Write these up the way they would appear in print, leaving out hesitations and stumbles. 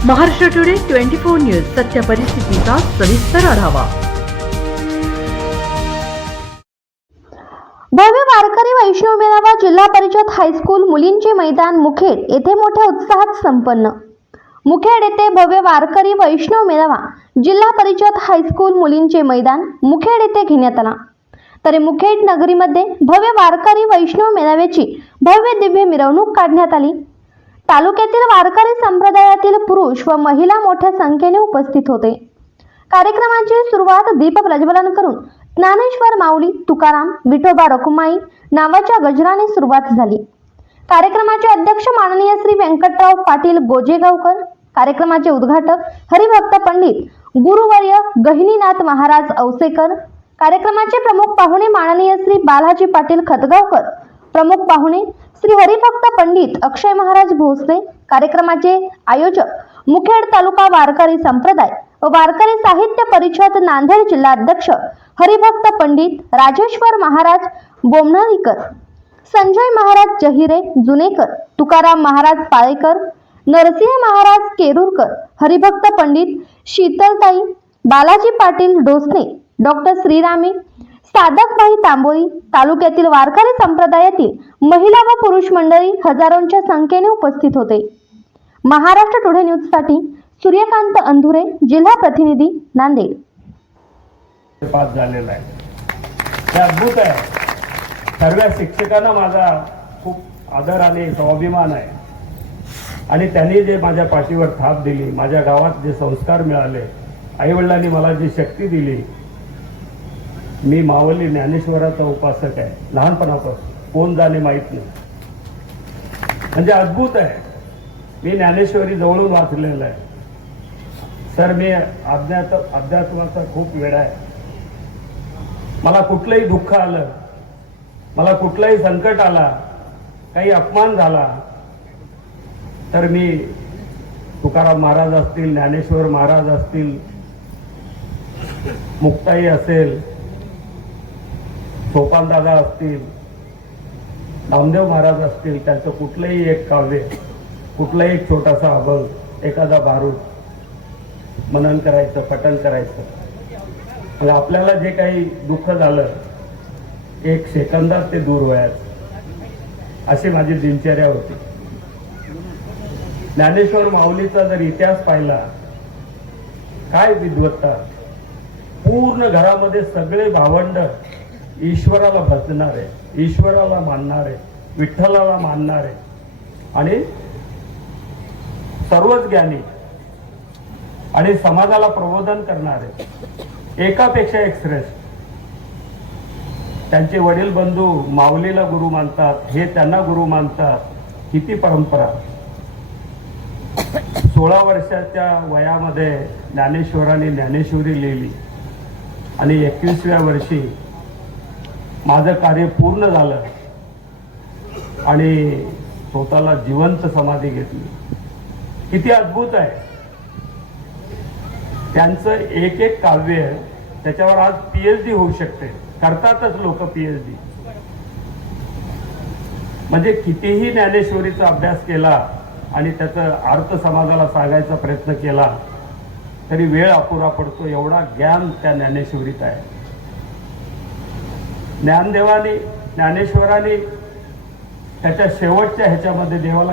Maharashtra today 24 news सत्य परिस्थितीचा सविस्तर आढावा। भव्य वारकरी वैष्णव मेळावा जिल्हा परिषद हायस्कूल मुलींचे मैदान मुखेड येथे मोठ्या उत्साहात संपन्न। मुखेड येथे भव्य वारकरी वैष्णव मेळावा जिल्हा परिषद हायस्कूल मुलींचे मैदान मुखेड येथे घेण्यात आला। तर मुखेड नगरीमध्ये भव्य वारकरी वैष्णव मेळाव्याची भव्य दिव्य मिरवणूक काढण्यात आली। तालुक्यातील वारकरी संप्रदायातील पुरुष व महिला मोठ्या संख्येने उपस्थित होते। कार्यक्रमाची सुरुवात दीप प्रज्वलन करून ज्ञानेश्वर माऊली तुकाराम विठोबा रखुमाई नावाच्या गजराने सुरुवात झाली। कार्यक्रमाचे अध्यक्ष माननीय श्री व्यंकटराव पाटील गोजेगावकर, कार्यक्रमाचे उद्घाटक हरिभक्त पंडित गुरुवर्य गहिनीनाथ महाराज औसेकर, कार्यक्रमाचे प्रमुख पाहुणे माननीय श्री बालाजी पाटील खतगावकर, प्रमुख पाहुणे श्री हरिभक्त पंडित अक्षय महाराज भोसले, कार्यक्रमाचे आयोजक मुखेड तालुका वारकरी संप्रदाय व वारकरी साहित्य परिषद नांदेड जिल्हाध्यक्ष हरिभक्त पंडित राजेश्वर महाराज बोमनाळीकर, संजय महाराज जहिरे जुनेकर, तुकाराम महाराज पाळेकर, नरसिंह महाराज केरूरकर, हरिभक्त पंडित शीतलताई, बालाजी पाटील डोसने, डॉक्टर श्रीरामे, साधकबाई तांबोळी, तालुक्यातील वारकरी संप्रदायातील महिला व पुरुष मंडळी हजारोंच्या संख्येने उपस्थित होते। महाराष्ट्र टुडे न्यूज साठी सूर्यकांत अंधुरे, जिल्हा प्रतिनिधी नांदेड। पास झालेला आहे, हे अद्भुत आहे। सर्व शिक्षकांना माझा खूप आदर आणि स्वाभिमान आहे आणि त्यांनी जे माझ्या पाठीवर थाप दिली, माझ्या गावात जे संस्कार मिळाले, आईवडिलांनी मला जी शक्ती दिली। मी माऊली ज्ञानेश्वराचा उपासक आहे, लहानपणापासून कोण जाणे माहीत नाही, म्हणजे अद्भुत आहे। मी ज्ञानेश्वरी जवळून वाचलेलं आहे सर। मी अध्यात्माचा खूप वेडा आहे। मला कुठलंही दुःख आलं, मला कुठलंही संकट आला, काही अपमान झाला, तर मी तुकाराम महाराज असतील, ज्ञानेश्वर महाराज असतील, मुक्ताई असेल, सोपानदादा असतील, नामदेव महाराज असतील, त्यांचं कुठलंही एक काव्य, कुठलाही एक छोटासा अभंग, एखादा भारूड मनन करायचं, पठण करायचं। आणि आपल्याला जे काही दुःख झालं, एक सेकंदात ते दूर व्हायचं, अशी माझी दिनचर्या होती। ज्ञानेश्वर माऊलीचा जर इतिहास पाहिला, काय विद्वत्ता, पूर्ण घरामध्ये सगळे भावंड ईश्वराला भजणारे, ईश्वराला मानणारे, विठ्ठलाला मानणारे आणि सर्वच ज्ञानी आणि समाजाला प्रबोधन करणारे, एकापेक्षा एक श्रेष्ठ। त्यांचे वडील बंधू माऊलीला गुरु मानतात, हे त्यांना गुरु मानतात। किती परंपरा। 16 वर्षाच्या वयामध्ये ज्ञानेश्वरांनी ज्ञानेश्वरी लिहिली आणि 21व्या वर्षी माझं कार्य पूर्ण झालं आणि स्वतःला जिवंत समाधी घेतली। किती अद्भुत आहे। त्यांचं एक एक काव्य, त्याच्यावर आज PhD होऊ शकते, करतातच लोक PhD। म्हणजे कितीही ज्ञानेश्वरीचा अभ्यास केला आणि त्याचा अर्थ समाजाला सांगायचा प्रयत्न केला तरी वेळ अपुरा पडतो, एवढा ज्ञान त्या ज्ञानेश्वरीत आहे। ज्ञानदेवानी, ज्ञानेश्वरांनी त्याच्या शेवटच्या ह्याच्यामध्ये देवाला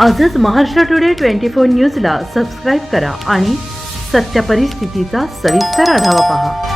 आजच महाराष्ट्र टुडे 24 न्यूजला सबस्क्राईब करा आणि सत्य परिस्थितीचा सविस्तर आढावा पहा।